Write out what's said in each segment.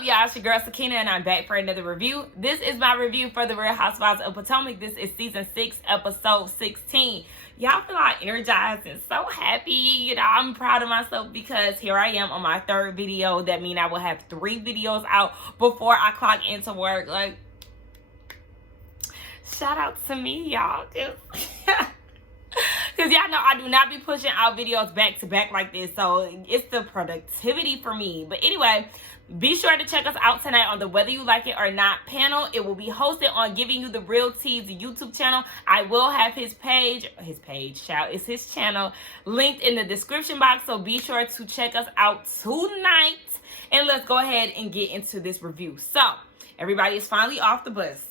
up, y'all? It's your girl Sakina, and I'm back for another review. This is my review for the Real Housewives of Potomac. This is season 6, episode 16. Y'all feel like energized and so happy. You know, I'm proud of myself because here I am on my 3rd video. That means I will have 3 videos out before I clock into work. Like, shout out to me, y'all. Because y'all know I do not be pushing out videos back to back like this. So it's the productivity for me. But anyway, be sure to check us out tonight on the Whether You Like It or Not panel. It will be hosted on Giving You the Real Tea's YouTube channel. I will have his channel linked in the description box. So be sure to check us out tonight. And let's go ahead and get into this review. So everybody is finally off the bus.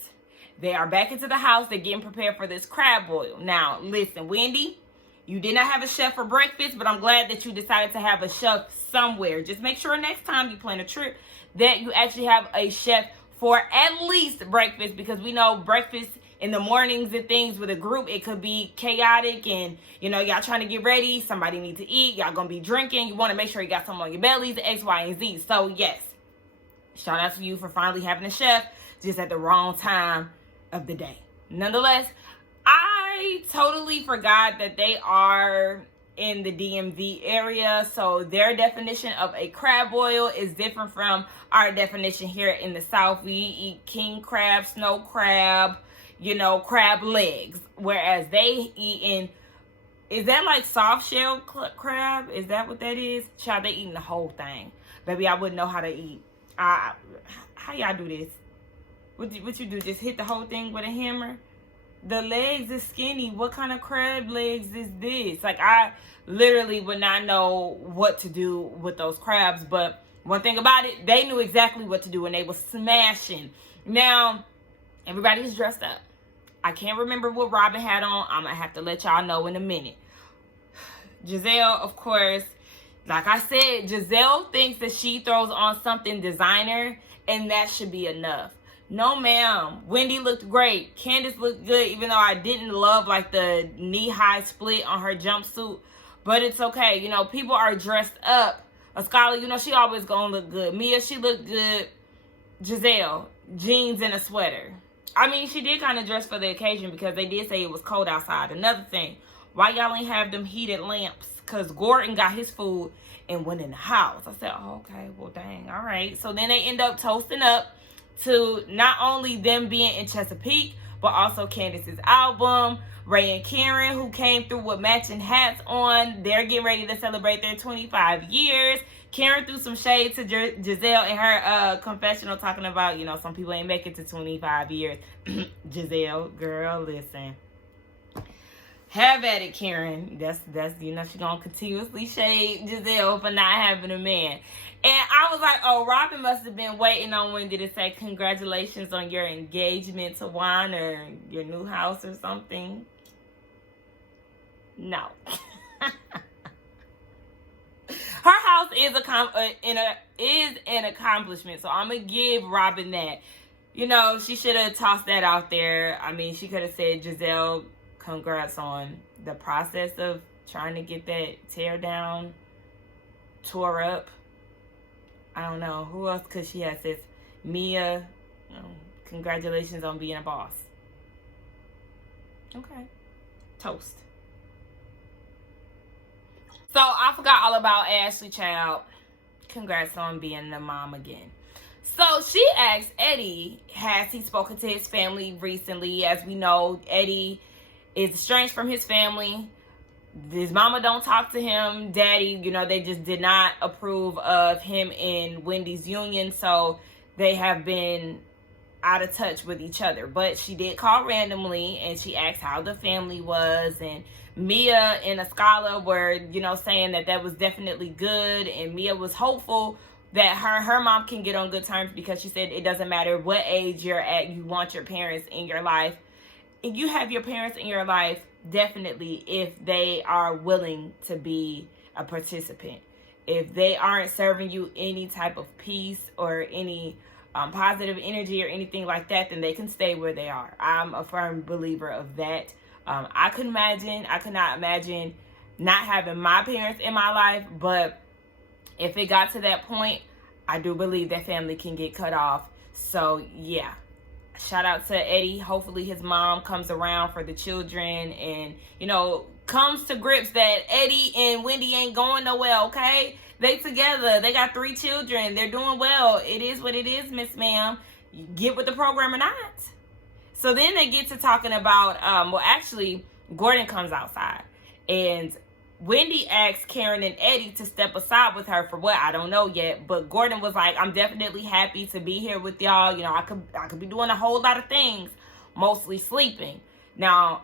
They are back into the house. They're getting prepared for this crab boil. Now, listen, Wendy, you did not have a chef for breakfast, but I'm glad that you decided to have a chef somewhere. Just make sure next time you plan a trip that you actually have a chef for at least breakfast, because we know breakfast in the mornings and things with a group, it could be chaotic and, you know, y'all trying to get ready. Somebody need to eat. Y'all going to be drinking. You want to make sure you got something on your bellies, X, Y, and Z. So, yes, shout out to you for finally having a chef just at the wrong time of the day. Nonetheless, I totally forgot that they are in the DMV area, so their definition of a crab boil is different from our definition here in the South. We eat king crab, snow crab, you know, crab legs, whereas they eat in, is that like soft shell crab? Is that what that is? Child, they eating the whole thing. Baby, I wouldn't know how to eat. How y'all do this? What you do? Just hit the whole thing with a hammer? The legs is skinny. What kind of crab legs is this? Like, I literally would not know what to do with those crabs. But one thing about it, they knew exactly what to do, and they were smashing. Now, everybody's dressed up. I can't remember what Robin had on. I'm going to have to let y'all know in a minute. Gizelle, of course, like I said, Gizelle thinks that she throws on something designer, and that should be enough. No, ma'am. Wendy looked great. Candiace looked good, even though I didn't love, like, the knee-high split on her jumpsuit. But it's okay. You know, people are dressed up. A scholar, you know, she always gonna look good. Mia, she looked good. Gizelle, jeans and a sweater. I mean, she did kind of dress for the occasion because they did say it was cold outside. Another thing, why y'all ain't have them heated lamps? Because Gordon got his food and went in the house. I said, oh, okay, well, dang, all right. So then they end up toasting up to not only them being in Chesapeake, but also Candiace's album. Ray and Karen, who came through with matching hats on, they're getting ready to celebrate their 25 years. Karen threw some shade to Gizelle in her confessional, talking about, you know, some people ain't make it to 25 years. Gizelle, girl, listen. Have at it, Karen. That's you know, she gonna continuously shade Gizelle for not having a man. And I was like, oh, Robin must have been waiting on Wendy to say congratulations on your engagement to Juan or your new house or something. No. Her house is an accomplishment, so I'm gonna give Robin that. You know, she should have tossed that out there. I mean, she could have said, Gizelle, congrats on the process of trying to get that tear down, tore up. I don't know. Who else could she have said? Mia, you know, congratulations on being a boss. Okay. Toast. So I forgot all about Ashley, child. Congrats on being the mom again. So she asked Eddie, has he spoken to his family recently? As we know, Eddie is estranged from his family. His mama don't talk to him. Daddy, you know, they just did not approve of him and Wendy's union. So they have been out of touch with each other. But she did call randomly and she asked how the family was. And Mia and Ascala were, you know, saying that was definitely good. And Mia was hopeful that her mom can get on good terms, because she said it doesn't matter what age you're at, you want your parents in your life. And you have your parents in your life, definitely, if they are willing to be a participant. If they aren't serving you any type of peace or any positive energy or anything like that, then they can stay where they are. I'm a firm believer of that. I could not imagine not having my parents in my life, but if it got to that point, I do believe that family can get cut off. So yeah, shout out to Eddie. Hopefully his mom comes around for the children and, you know, comes to grips that Eddie and Wendy ain't going nowhere, okay? They together. They got 3 children. They're doing well. It is what it is, Miss Ma'am. You get with the program or not. So then they get to talking about, well, actually, Gordon comes outside. And Wendy asked Karen and Eddie to step aside with her for what? I don't know yet. But Gordon was like, I'm definitely happy to be here with y'all. You know, I could be doing a whole lot of things, mostly sleeping. Now,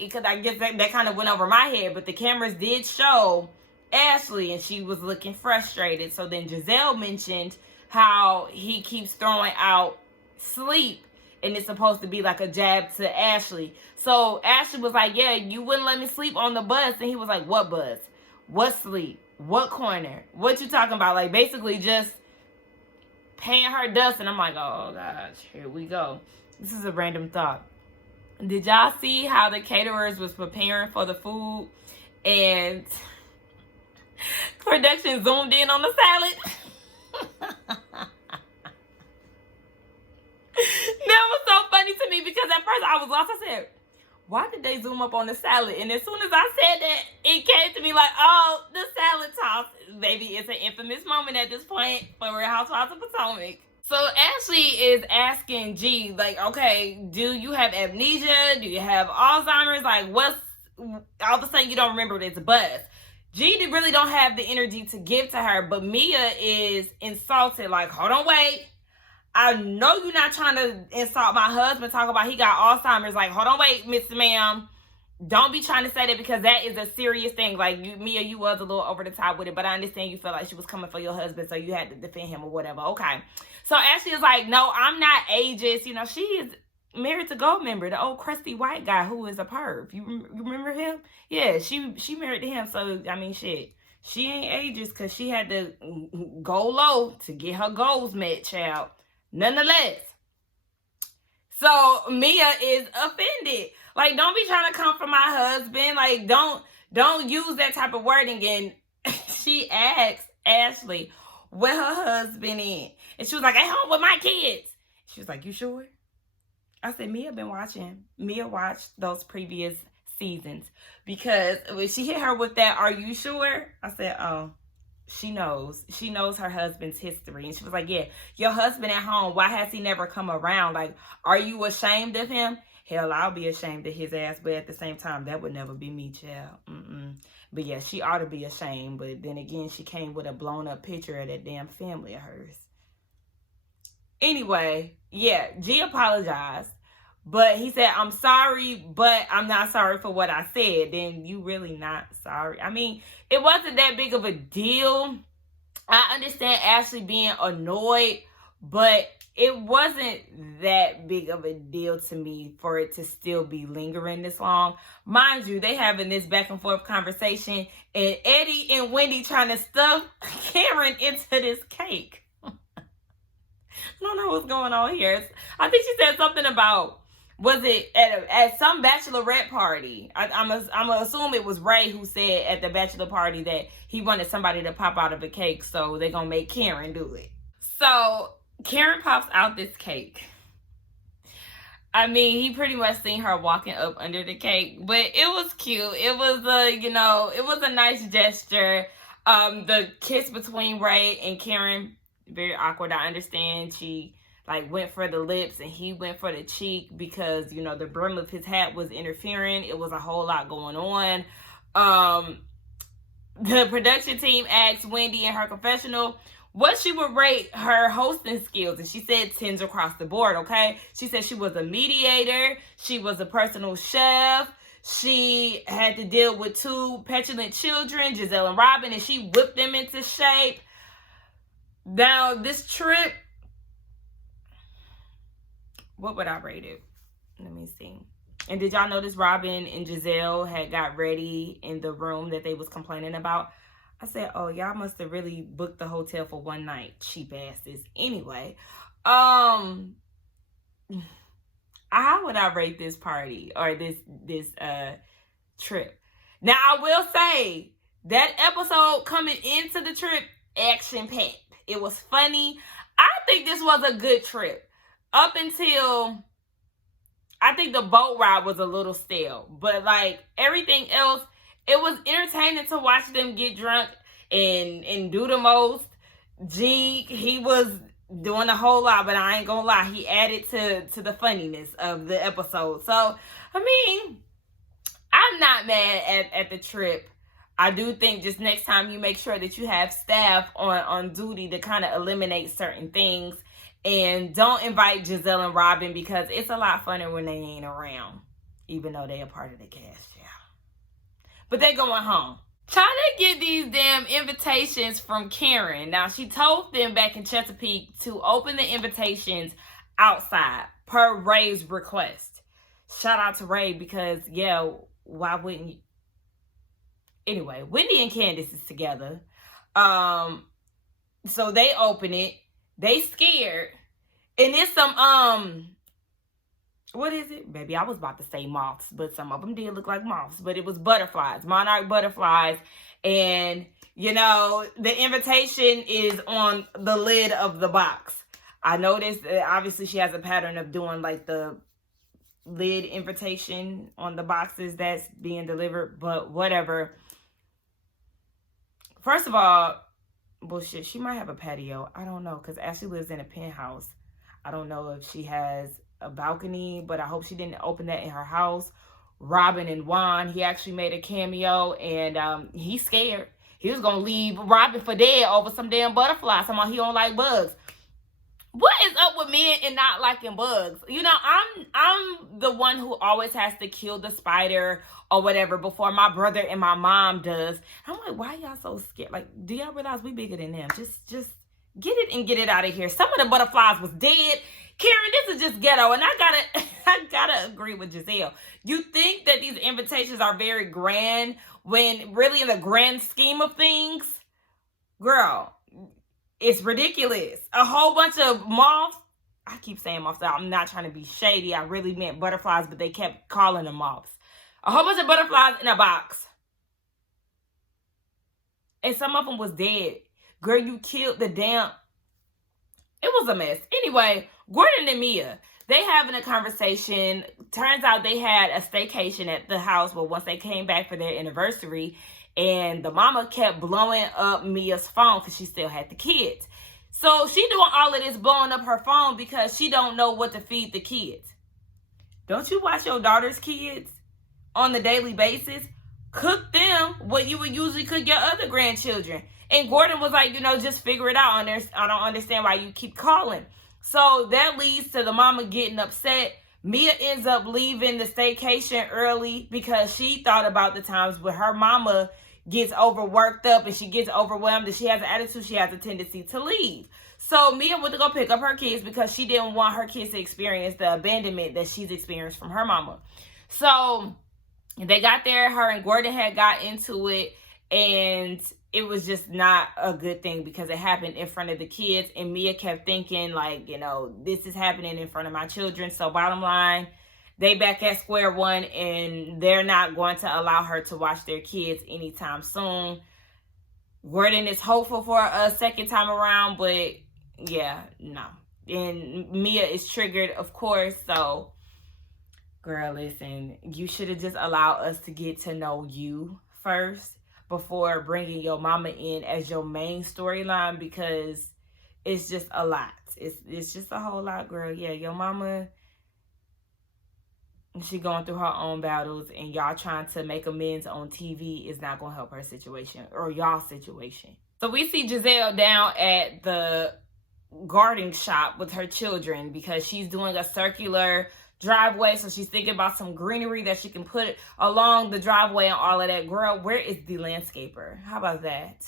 because I guess that kind of went over my head, but the cameras did show Ashley and she was looking frustrated. So then Gizelle mentioned how he keeps throwing out sleep and it's supposed to be like a jab to Ashley. So Ashley was like, yeah, you wouldn't let me sleep on the bus. And he was like, what bus? What sleep? What corner? What you talking about? Like basically just paying her dust. And I'm like, oh gosh, here we go. This is a random thought. Did y'all see how the caterers was preparing for the food and production zoomed in on the salad? That was so funny to me because at first I was lost. I said, why did they zoom up on the salad? And as soon as I said that, it came to me like, oh, the salad toss. Baby, it's an infamous moment at this point for Real Housewives of Potomac. So Ashley is asking G, like, okay, do you have amnesia? Do you have Alzheimer's? Like, what's, all of a sudden you don't remember this buzz. G really don't have the energy to give to her, but Mia is insulted, like, hold on, wait. I know you're not trying to insult my husband, talk about he got Alzheimer's. Like, hold on, wait, Miss Ma'am. Don't be trying to say that because that is a serious thing. Like, Mia, you was a little over the top with it, but I understand you felt like she was coming for your husband, so you had to defend him or whatever. Okay. So Ashley is like, no, I'm not ageist. You know, she is married to Goldmember, the old crusty white guy who is a perv. You remember him? Yeah, she married to him. So, I mean, shit. She ain't ageist because she had to go low to get her goals met, child. Nonetheless, so Mia is offended. Like, don't be trying to come for my husband. Like, don't use that type of wording. And she asked Ashley where her husband is. And she was like, at home with my kids. She was like, you sure? I said, Mia been watching. Mia watched those previous seasons. Because when she hit her with that, are you sure? I said, oh. She knows. She knows her husband's history. And she was like, yeah, your husband at home, why has he never come around? Like, are you ashamed of him? Hell, I'll be ashamed of his ass. But at the same time, that would never be me, child. But yeah, she ought to be ashamed. But then again, she came with a blown up picture of that damn family of hers. Anyway, yeah, G apologized. But he said, I'm sorry, but I'm not sorry for what I said. Then you really not sorry. I mean, it wasn't that big of a deal. I understand Ashley being annoyed, but it wasn't that big of a deal to me for it to still be lingering this long. Mind you, they having this back and forth conversation and Eddie and Wendy trying to stuff Karen into this cake. I don't know what's going on here. I think she said something about, was it at some bachelorette party? I'm gonna assume it was Ray who said at the bachelor party that he wanted somebody to pop out of a cake, so they're gonna make Karen do it. So Karen pops out this cake. I mean, he pretty much seen her walking up under the cake, but it was cute. It was it was a nice gesture. The kiss between Ray and Karen, very awkward. I understand she went for the lips and he went for the cheek because, the brim of his hat was interfering. It was a whole lot going on. The production team asked Wendy in her confessional what she would rate her hosting skills. And she said 10s across the board, okay? She said she was a mediator. She was a personal chef. She had to deal with 2 petulant children, Gizelle and Robin, and she whipped them into shape. Now, this trip, what would I rate it? Let me see. And did y'all notice Robin and Gizelle had got ready in the room that they was complaining about? I said, oh, y'all must have really booked the hotel for one night. Cheap asses. Anyway, how would I rate this party or this trip? Now, I will say that episode coming into the trip, action-packed. It was funny. I think this was a good trip. Up until, I think the boat ride was a little stale. But like everything else, it was entertaining to watch them get drunk and do the most. G, he was doing a whole lot, but I ain't gonna lie, he added to the funniness of the episode. So, I mean, I'm not mad at the trip. I do think just next time you make sure that you have staff on duty to kind of eliminate certain things. And don't invite Gizelle and Robin because it's a lot funner when they ain't around. Even though they are part of the cast, yeah. But they going home. Trying to get these damn invitations from Karen. Now, she told them back in Chesapeake to open the invitations outside per Ray's request. Shout out to Ray because, yeah, why wouldn't you? Anyway, Wendy and Candiace is together. So they open it. They scared. And it's some, what is it? Baby, I was about to say moths, but some of them did look like moths. But it was butterflies, monarch butterflies. And, you know, the invitation is on the lid of the box. I noticed that obviously she has a pattern of doing like the lid invitation on the boxes that's being delivered. But whatever. First of all, bullshit, she might have a patio. I don't know, because Ashley lives in a penthouse. I don't know if she has a balcony, but I hope she didn't open that in her house. Robin and Juan, he actually made a cameo, and he's scared. He was going to leave Robin for dead over some damn butterflies. Somehow he don't like bugs. What is up with men and not liking bugs? You know, I'm the one who always has to kill the spider or whatever before my brother and my mom does. I'm like, why y'all so scared? Like, do y'all realize we bigger than them? Just get it and get it out of here. Some of the butterflies was dead. Karen, this is just ghetto. And I gotta agree with Gizelle. You think that these invitations are very grand when really in the grand scheme of things, girl, it's ridiculous. A whole bunch of moths. I keep saying moths. I'm not trying to be shady. I really meant butterflies, but they kept calling them moths. A whole bunch of butterflies in a box. And some of them was dead. Girl, you killed the damn... It was a mess. Anyway, Gordon and Mia, they having a conversation. Turns out they had a staycation at the house, but once they came back for their anniversary, and the mama kept blowing up Mia's phone because she still had the kids. So she doing all of this blowing up her phone because she don't know what to feed the kids. Don't you watch your daughter's kids on the daily basis? Cook them what you would usually cook your other grandchildren. And Gordon was like, you know, just figure it out. I don't understand why you keep calling. So that leads to the mama getting upset. Mia ends up leaving the staycation early because she thought about the times where her mama gets overworked up and she gets overwhelmed and she has an attitude, she has a tendency to leave. So Mia went to go pick up her kids because she didn't want her kids to experience the abandonment that she's experienced from her mama. So they got there, her and Gordon had got into it, and it was just not a good thing because it happened in front of the kids, and Mia kept thinking like, you know, this is happening in front of my children. So bottom line, they back at square one, and they're not going to allow her to watch their kids anytime soon. Gordon is hopeful for a second time around, but yeah, no. And Mia is triggered, of course. So, girl, listen, you should have just allowed us to get to know you first before bringing your mama in as your main storyline, because it's just a lot. It's just a whole lot, girl. Yeah, your mama... she going through her own battles, and y'all trying to make amends on TV is not going to help her situation or y'all's situation. So we see Gizelle down at the gardening shop with her children because she's doing a circular driveway. So she's thinking about some greenery that she can put along the driveway and all of that. Girl, where is the landscaper? How about that?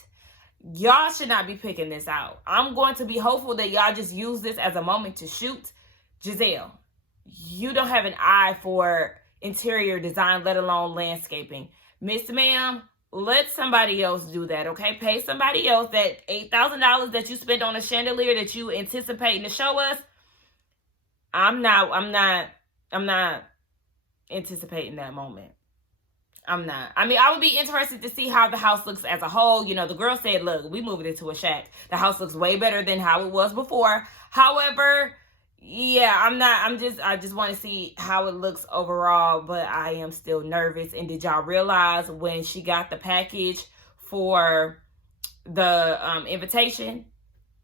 Y'all should not be picking this out. I'm going to be hopeful that y'all just use this as a moment to shoot. Gizelle, you don't have an eye for interior design, let alone landscaping. Miss Ma'am, let somebody else do that, okay? Pay somebody else that $8,000 that you spent on a chandelier that you anticipating to show us. I'm not anticipating that moment. I'm not. I mean, I would be interested to see how the house looks as a whole. You know, the girl said, look, we moving into a shack. The house looks way better than how it was before. However, yeah, I just want to see how it looks overall, but I am still nervous. And did y'all realize when she got the package for the invitation,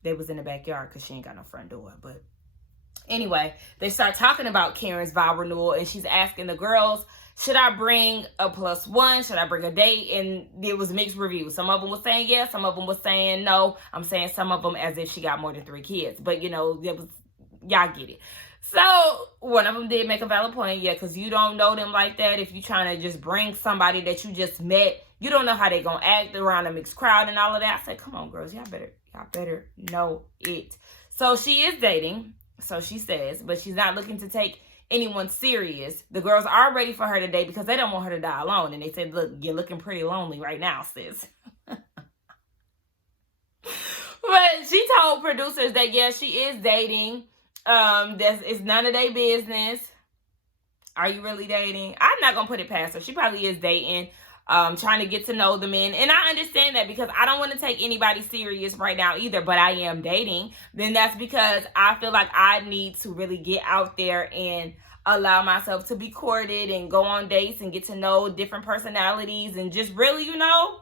they was in the backyard because she ain't got no front door. But anyway, they start talking about Karen's vow renewal, and she's asking the girls, should I bring a +1? Should I bring a date? And it was mixed reviews. Some of them was saying yes. Some of them was saying no. I'm saying some of them as if she got more than 3 kids. But, you know, it was, y'all get it. So one of them did make a valid point. Yeah, because you don't know them like that. If you're trying to just bring somebody that you just met, you don't know how they going to act around a mixed crowd and all of that. I said, come on, girls. Y'all better know it. So she is dating. So she says, but she's not looking to take anyone serious. The girls are ready for her today because they don't want her to die alone. And they said, look, you're looking pretty lonely right now, sis. But she told producers that, yeah, she is dating. It's none of their business. Are you really dating? I'm not going to put it past her. She probably is dating, trying to get to know the men. And I understand that because I don't want to take anybody serious right now either, but I am dating. Then that's because I feel like I need to really get out there and allow myself to be courted and go on dates and get to know different personalities and just really, you know,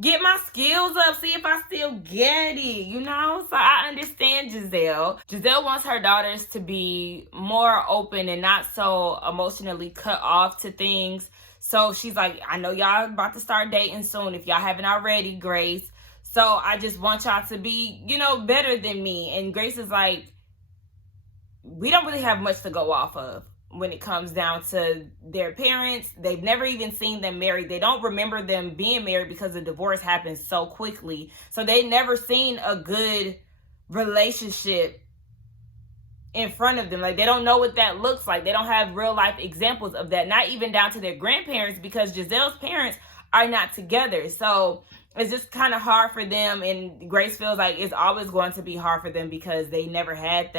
get my skills up, see if I still get it, you know? So I understand Gizelle. Gizelle wants her daughters to be more open and not so emotionally cut off to things. So she's like, I know y'all about to start dating soon. If y'all haven't already, Grace. So I just want y'all to be, you know, better than me. And Grace is like, we don't really have much to go off of when it comes down to their parents. They've never even seen them married. They don't remember them being married because the divorce happened so quickly. So they never seen a good relationship in front of them. Like, they don't know what that looks like. They don't have real life examples of that, not even down to their grandparents, because Giselle's parents are not together. So it's just kind of hard for them, and Grace feels like it's always going to be hard for them because they never had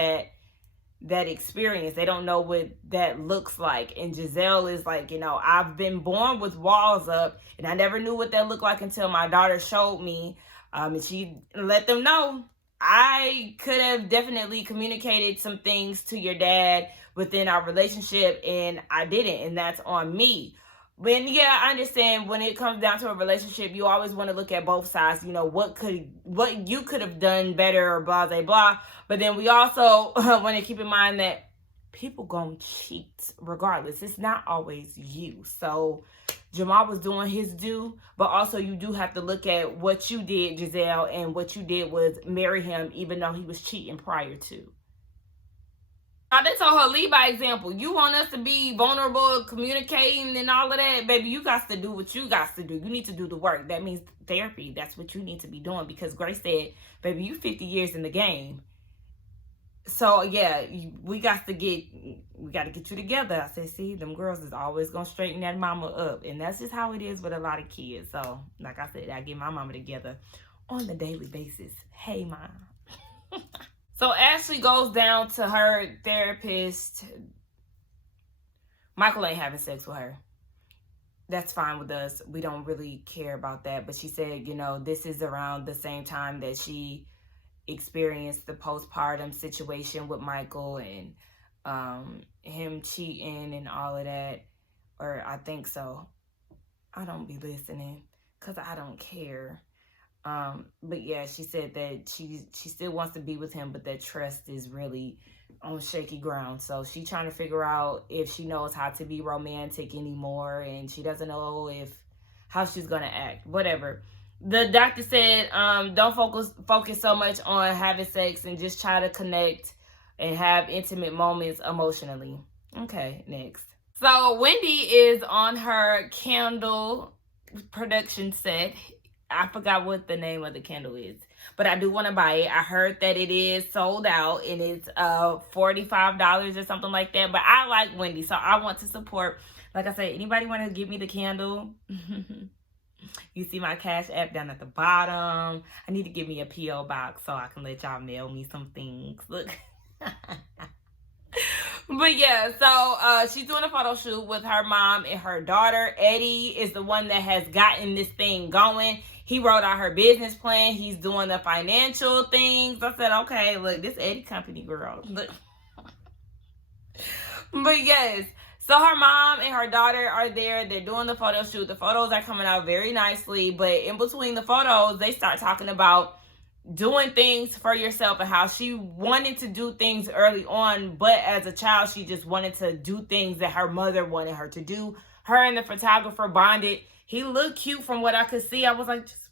that experience. They don't know what that looks like. And Gizelle is like, you know, I've been born with walls up, and I never knew what that looked like until my daughter showed me, and she let them know, I could have definitely communicated some things to your dad within our relationship, and I didn't, and that's on me. But yeah, I understand when it comes down to a relationship, you always want to look at both sides. You know, what you could have done better, or blah, blah, blah. But then we also want to keep in mind that people gonna cheat regardless. It's not always you. So Jamal was doing his due, but also you do have to look at what you did, Gizelle, and what you did was marry him even though he was cheating prior to. Now, they told her, lead by example. You want us to be vulnerable, communicating and all of that, baby, you got to do what you got to do. You need to do the work. That means therapy. That's what you need to be doing, because Grace said, baby, you 50 years in the game. So, yeah, we got to get you together. I said, see, them girls is always going to straighten that mama up. And that's just how it is with a lot of kids. So, like I said, I get my mama together on a daily basis. Hey, Mom. So Ashley goes down to her therapist. Michael ain't having sex with her. That's fine with us. We don't really care about that. But she said, you know, this is around the same time that she experienced the postpartum situation with Michael and him cheating and all of that. Or I think so. I don't be listening because I don't care. But yeah, she said that she still wants to be with him, but that trust is really on shaky ground. So she trying to figure out if she knows how to be romantic anymore, and she doesn't know how she's gonna act. Whatever. The doctor said, don't focus so much on having sex and just try to connect and have intimate moments emotionally. Okay, next. So Wendy is on her candle production set. I forgot what the name of the candle is, but I do want to buy it. I heard that it is sold out and it's $45 or something like that. But I like Wendy, so I want to support. Like I said, anybody want to give me the candle? You see my Cash App down at the bottom. I need to give me a P.O. box so I can let y'all mail me some things. Look. But But yeah, so she's doing a photo shoot with her mom and her daughter. Eddie is the one that has gotten this thing going. He wrote out her business plan. He's doing the financial things. I said, okay, look, this Eddie company, girl. Look. But yes, so her mom and her daughter are there. They're doing the photo shoot. The photos are coming out very nicely. But in between the photos, they start talking about doing things for yourself and how she wanted to do things early on, but as a child she just wanted to do things that her mother wanted her to do. Her and the photographer bonded. He looked cute from what I could see. I was like, just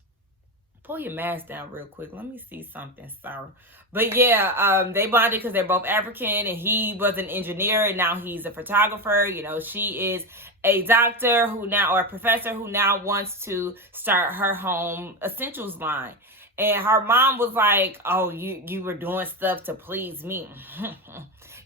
pull your mask down real quick, let me see something, Sarah. But yeah, they bonded because they're both African, and he was an engineer and now he's a photographer. You know, she is a doctor who now, or a professor who now wants to start her home essentials line. And her mom was like, oh, you were doing stuff to please me.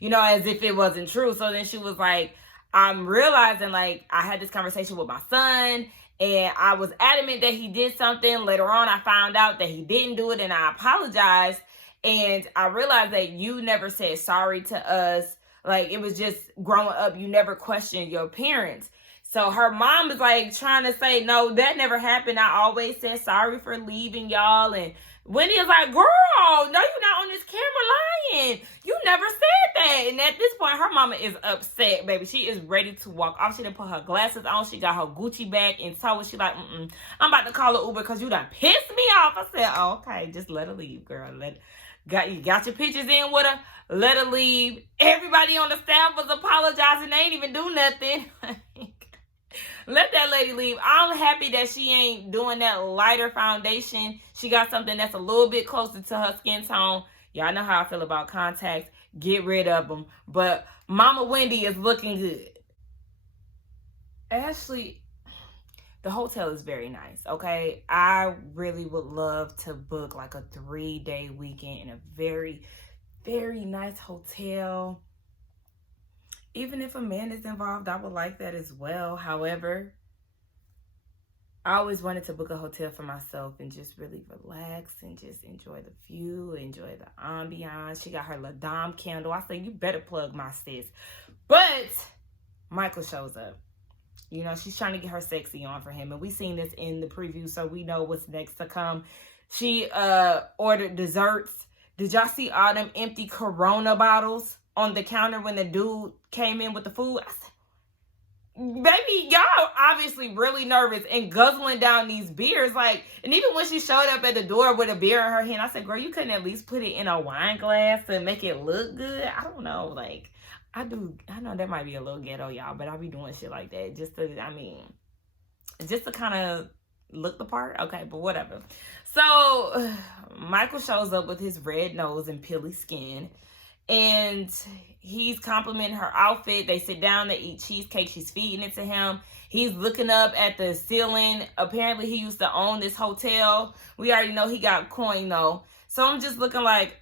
You know, as if it wasn't true. So then she was like, I'm realizing, like, I had this conversation with my son, and I was adamant that he did something. Later on, I found out that he didn't do it, and I apologized. And I realized that you never said sorry to us. Like, it was just growing up, you never questioned your parents. So her mom is like trying to say, no, that never happened. I always said sorry for leaving y'all. And Wendy is like, girl, no, you're not on this camera lying. You never said that. And at this point, her mama is upset, baby. She is ready to walk off. She done put her glasses on. She got her Gucci bag and told. She like, I'm about to call an Uber because you done pissed me off. I said, oh, okay, just let her leave, girl. You got your pictures in with her. Let her leave. Everybody on the staff was apologizing. They ain't even do nothing. Let that lady leave. I'm happy that she ain't doing that lighter foundation. She got something that's a little bit closer to her skin tone. Y'all know how I feel about contacts. Get rid of them. But Mama Wendy is looking good. Ashley, the hotel is very nice, okay? I really would love to book like a 3-day weekend in a very, very nice hotel. Even if a man is involved, I would like that as well. However, I always wanted to book a hotel for myself and just really relax and just enjoy the view, enjoy the ambiance. She got her La Dame candle. I said, you better plug my sis. But Michael shows up. You know, she's trying to get her sexy on for him. And we seen this in the preview, so we know what's next to come. She ordered desserts. Did y'all see all them empty Corona bottles on the counter when the dude came in with the food? I said, baby, y'all obviously really nervous and guzzling down these beers. Like, and even when she showed up at the door with a beer in her hand, I said, girl, you couldn't at least put it in a wine glass to make it look good? I don't know. Like, I know that might be a little ghetto, y'all, but I be doing shit like that just to kind of look the part. Okay, but whatever. So Michael shows up with his red nose and peely skin, and he's complimenting her outfit. They sit down, they eat cheesecake. She's feeding it to him. He's looking up at the ceiling. Apparently, he used to own this hotel. We already know he got coin, though. So I'm just looking like,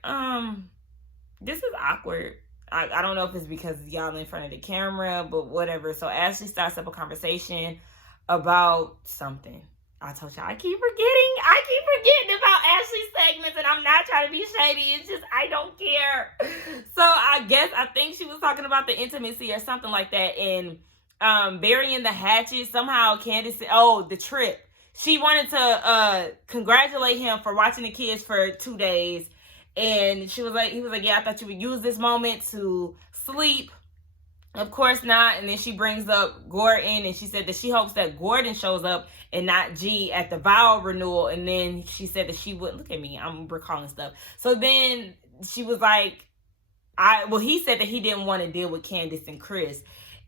this is awkward. I don't know if it's because y'all in front of the camera, but whatever. So Ashley starts up a conversation about something. I told y'all, I keep forgetting about Ashley's segments, and I'm not trying to be shady. It's just, I don't care. So I think she was talking about the intimacy or something like that, and burying the hatchet. Somehow Candiace, the trip. She wanted to congratulate him for watching the kids for 2 days. And he was like, yeah, I thought you would use this moment to sleep. Of course not. And then she brings up Gordon, and she said that she hopes that Gordon shows up and not G at the vow renewal. And then she said that she wouldn't. Look at me, I'm recalling stuff. So then she was like, he said that he didn't want to deal with Candiace and Chris.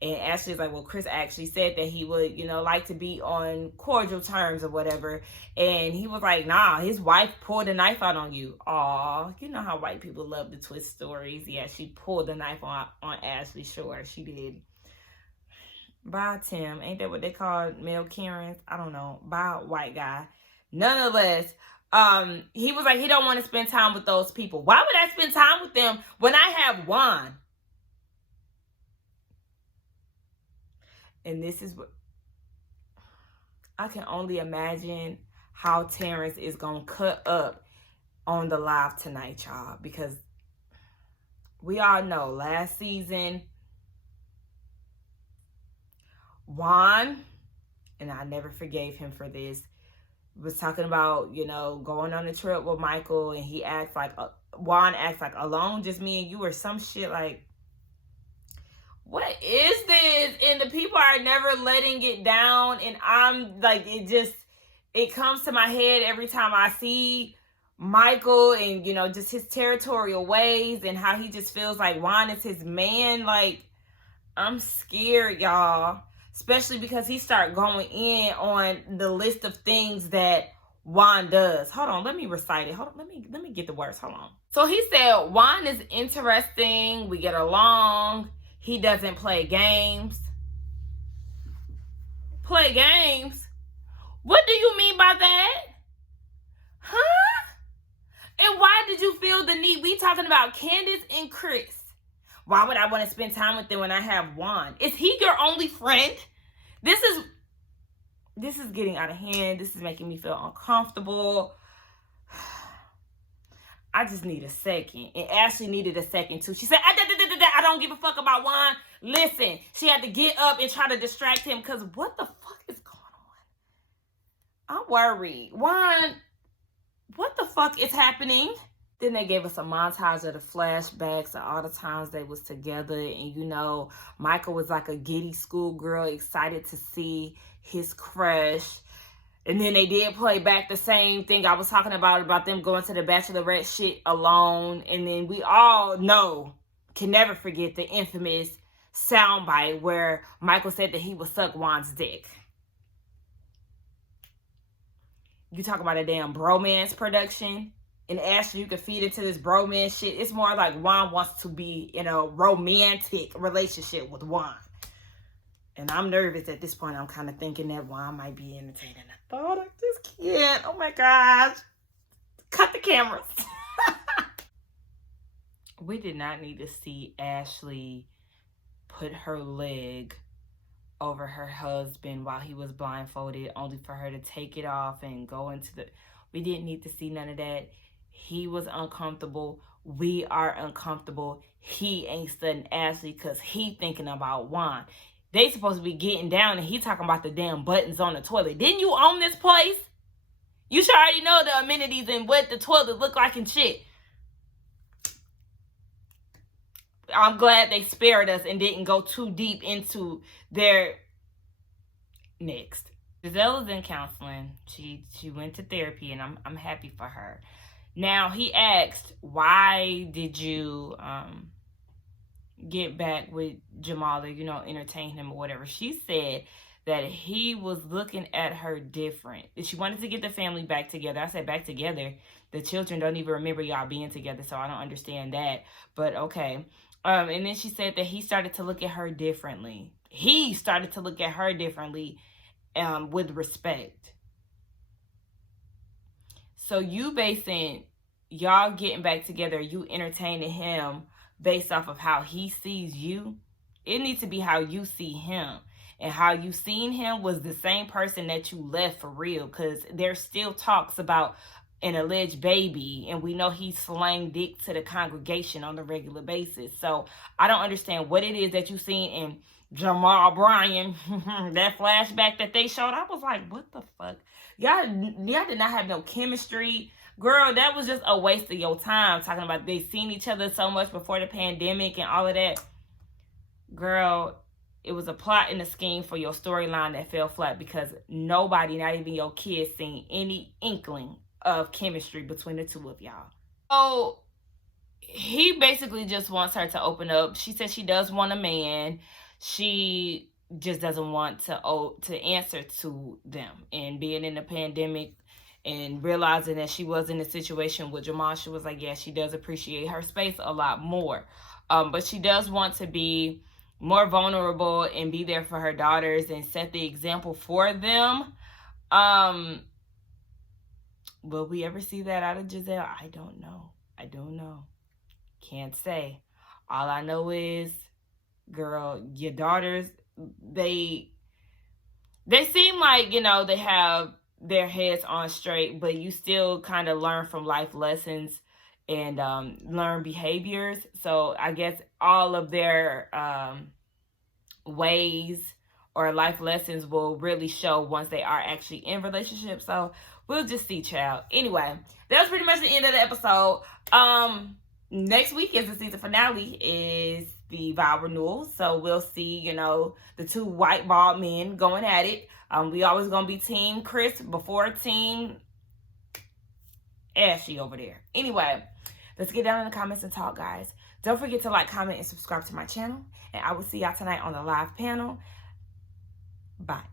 And Ashley's like, well, Chris actually said that he would, like to be on cordial terms or whatever. And he was like, nah, his wife pulled a knife out on you. Aw, you know how white people love to twist stories. Yeah, she pulled the knife on Ashley. Sure, she did. Bye, Tim. Ain't that what they call male Karens? I don't know. Bye, white guy. Nonetheless, he was like, he don't want to spend time with those people. Why would I spend time with them when I have Juan? And this is what I can only imagine how Terrence is going to cut up on the live tonight, y'all. Because we all know last season, Juan, and I never forgave him for this, was talking about, going on a trip with Michael, and he acts like, Juan acts like alone, just me and you, or some shit. Like, what is this? And the people are never letting it down, and I'm like, it comes to my head every time I see Michael and, just his territorial ways and how he just feels like Juan is his man. Like, I'm scared, y'all. Especially because he started going in on the list of things that Juan does. Hold on, let me recite it. Hold on, let me get the words. Hold on. So he said, Juan is interesting. We get along. He doesn't play games. Play games? What do you mean by that? Huh? And why did you feel the need? We talking about Candiace and Chris. Why would I want to spend time with them when I have Juan? Is he your only friend? This is getting out of hand. This is making me feel uncomfortable. I just need a second. And Ashley needed a second too. She said, I don't give a fuck about Juan. Listen, she had to get up and try to distract him because what the fuck is going on? I'm worried. Juan, what the fuck is happening? Then they gave us a montage of the flashbacks of all the times they was together. And, Michael was like a giddy schoolgirl, excited to see his crush. And then they did play back the same thing I was talking about them going to the bachelorette shit alone. And then we all can never forget the infamous soundbite where Michael said that he would suck Juan's dick. You talk about a damn bromance production. And Ashley, you can feed into this bromance shit. It's more like Juan wants to be in a romantic relationship with Juan. And I'm nervous at this point. I'm kind of thinking that Juan might be entertaining the thought of this kid. Oh my gosh. Cut the cameras. We did not need to see Ashley put her leg over her husband while he was blindfolded, only for her to take it off and go into the... We didn't need to see none of that. He was uncomfortable. We are uncomfortable. He ain't studying Ashley because he thinking about Juan. They supposed to be getting down and he talking about the damn buttons on the toilet. Didn't you own this place? You should already know the amenities and what the toilet look like and shit. I'm glad they spared us and didn't go too deep into their... Next. Gizelle is in counseling. She went to therapy, and I'm happy for her. Now, he asked, why did you get back with Jamal or, entertain him or whatever? She said that he was looking at her different. She wanted to get the family back together. I said back together. The children don't even remember y'all being together, so I don't understand that. But okay. And then she said that he started to look at her differently. He started to look at her differently with respect. So you basing y'all getting back together, you entertaining him based off of how he sees you. It needs to be how you see him. And how you seen him was the same person that you left for real. Because there's still talks about an alleged baby. And we know he's slang dick to the congregation on a regular basis. So I don't understand what it is that you seen in Jamal Bryan. That flashback that they showed. I was like, what the fuck? Y'all did not have no chemistry. Girl, that was just a waste of your time. Talking about they seen each other so much before the pandemic and all of that. Girl, it was a plot and a scheme for your storyline that fell flat because nobody, not even your kids, seen any inkling of chemistry between the two of y'all. So he basically just wants her to open up. She said she does want a man. She just doesn't want to answer to them. And being in the pandemic and realizing that she was in a situation with Jamal, she was like, yeah, she does appreciate her space a lot more. But she does want to be more vulnerable and be there for her daughters and set the example for them. Will we ever see that out of Gizelle? I don't know. Can't say. All I know is, girl, your daughters, they seem like, they have their heads on straight, but you still kind of learn from life lessons and learn behaviors. So I guess all of their ways or life lessons will really show once they are actually in relationships. So we'll just see, child. Anyway, that was pretty much the end of the episode. Next week is the season finale, is the vow renewal. So we'll see, you know, the two white bald men going at it. We always gonna be team Chris before team Ashley over there. Anyway, let's get down in the comments and talk, guys. Don't forget to like, comment, and subscribe to my channel. And I will see y'all tonight on the live panel. Bye.